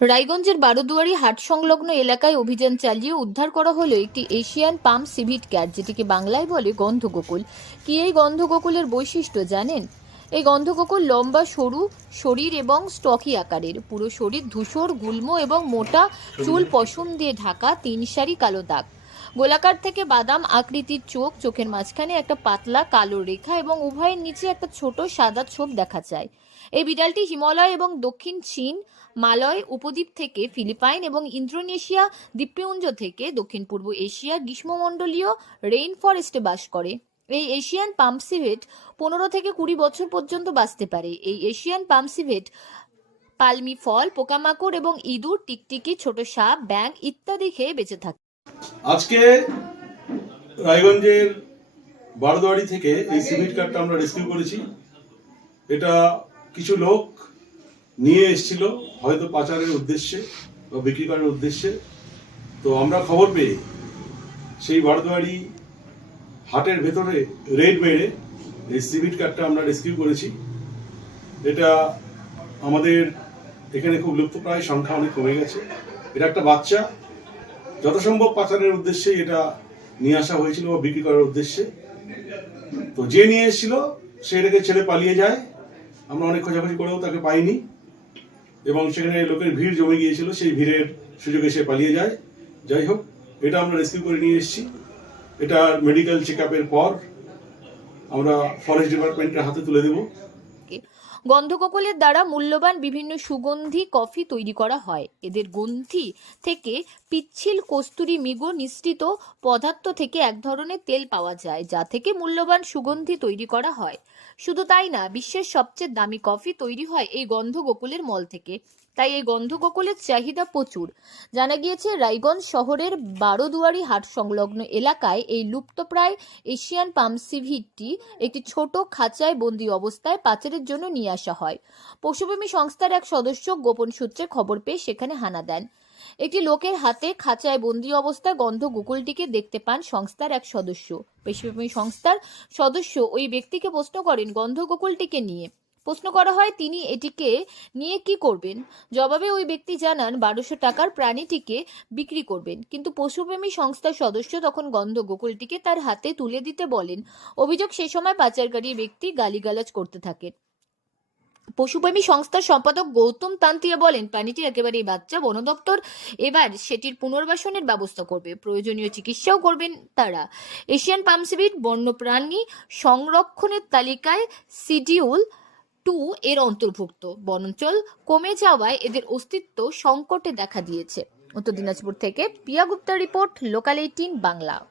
রায়গঞ্জের বারোদুয়ারি হাট সংলগ্ন এলাকায় অভিযান চালিয়ে উদ্ধার করা হলো একটি এশিয়ান পাম্প সিভিট ক্যাট যেটিকে বাংলায় বলে গন্ধগোকুল। কি এই গন্ধগোকুলের বৈশিষ্ট্য জানেন? এই গন্ধগোকুল লম্বা সরু শরীর এবং স্টকি আকারের। পুরো শরীর ধূসর গুল্ম এবং মোটা চুল পশম দিয়ে ঢাকা তিন সারি কালো দাগ। গোলাকার থেকে বাদাম আকৃতির চোখ, চোখের মাঝখানে একটা পাতলা কালো রেখা এবং উভয়ের নিচে একটা ছোট সাদা ছোপ দেখা যায়। এই বিড়ালটি হিমালয় এবং দক্ষিণ চীন, মালয়, উপদ্বীপ থেকে ফিলিপাইন এবং ইন্ডোনেশিয়া দ্বীপপুঞ্জ থেকে দক্ষিণ পূর্ব এশিয়া গ্রীষ্মমণ্ডলীয় রেইন ফরেস্টে বাস করে। এই এশিয়ান পাম্পসিভেট পনেরো থেকে কুড়ি বছর পর্যন্ত বাঁচতে পারে। এই এশিয়ান পাম্পসিভেট পালমি ফল, পোকামাকড় এবং ইঁদুর, টিকটিকি, ছোট সাপ, ব্যাঙ ইত্যাদি খেয়ে বেঁচে থাকে। আজকে রায়গঞ্জের বারোদুয়ারি থেকে এই সিভিট কার্ডটা আমরা রেস্কিউ করেছি। এটা কিছু লোক নিয়ে এসেছিল, হয়তো পাচারের উদ্দেশ্যে বা বিক্রি করার উদ্দেশ্যে। তো আমরা খবর পেয়ে সেই বারোদুয়ারি হাটের ভেতরে রেড মেরে এই সিভিট কার্ডটা আমরা রেস্কিউ করেছি। এটা আমাদের এখানে খুব লুপ্তপ্রায় সংখ্যা অনেক কমে গেছে। এটা একটা বাচ্চা যত সম্ভব পাচারের উদ্দেশ্যে এটা নিয়ে আসা হয়েছিল বা বিক্রি করার উদ্দেশ্যে। তো যে নিয়ে এসেছিল, সে এটাকে ছেড়ে পালিয়ে যায়। আমরা অনেক খোঁজাখুঁজি করেও তাকে পাইনি। এবং সেখানে লোকের ভিড় জমে গিয়েছিল, সেই ভিড়ের সুযোগে সে পালিয়ে যায়। যাই হোক, এটা আমরা রেস্কিউ করে নিয়ে এসেছি। এটা মেডিকেল চেক পর আমরা ফরেস্ট ডিপার্টমেন্টের হাতে তুলে দেবো। গন্ধকোকলের দ্বারা মূল্যবান বিভিন্ন সুগন্ধি কফি তৈরি করা হয়। এদের গন্ধি থেকে পিচ্ছিল কস্তুরি মৃগ নিঃসৃত পদার্থ থেকে এক ধরনের তেল পাওয়া যায়, যা থেকে মূল্যবান সুগন্ধি তৈরি করা হয়। শুধু তাই না, বিশ্বের সবচেয়ে দামি কফি তৈরি হয় এই গন্ধগোকুলের মল থেকে। তাই এই গন্ধগোকুলের চাহিদা প্রচুর। জানা গিয়েছে, রায়গঞ্জ শহরের বারোদুয়ারি হাট সংলগ্ন এলাকায় এই লুপ্তপ্রায় এশিয়ান পামসিভিটটি একটি ছোট খাঁচায় বন্দি অবস্থায় পাচারের জন্য নিয়ে আসা হয়। পশুপ্রেমী সংস্থার এক সদস্য গোপন সূত্রে খবর পেয়ে সেখানে হানা দেন। একটি লোকের হাতে খাঁচায় বন্দি অবস্থায় গন্ধ গোকুলটিকে দেখতে পান সংস্থার এক সদস্য। পশুপ্রেমী সংস্থার সদস্য ওই ব্যক্তিকে প্রশ্ন করেন, গন্ধ গোকুলটিকে নিয়ে? প্রশ্ন করা হয়, তিনি এটিকে নিয়ে কি করবেন? জবাবে ওই ব্যক্তি জানান, বারোশো টাকার প্রাণীটিকে বিক্রি করবেন। কিন্তু পশুপ্রেমী সংস্থার সদস্য তখন গন্ধ গোকুলটিকে তার হাতে তুলে দিতে বলেন। অভিযোগ সেই সময় পাচারকারী ব্যক্তি গালিগালাজ করতে থাকেন। পশুপ্রেমী সংস্থার সম্পাদক গৌতম তান্তিয়া বলেন, প্রাণীটির একেবারেই বাচ্চা, বন দপ্তর এবার সেটির পুনর্বাসনের ব্যবস্থা করবে। প্রয়োজনীয় চিকিৎসাও করবেন তারা। এশিয়ান পামসিভিট বন্যপ্রাণী সংরক্ষণের তালিকায় সিডিউল টু এর অন্তর্ভুক্ত। বনাঞ্চল কমে যাওয়ায় এদের অস্তিত্ব সংকটে দেখা দিয়েছে। উত্তর দিনাজপুর থেকে Piya Gupta report, local eighteen Bangla.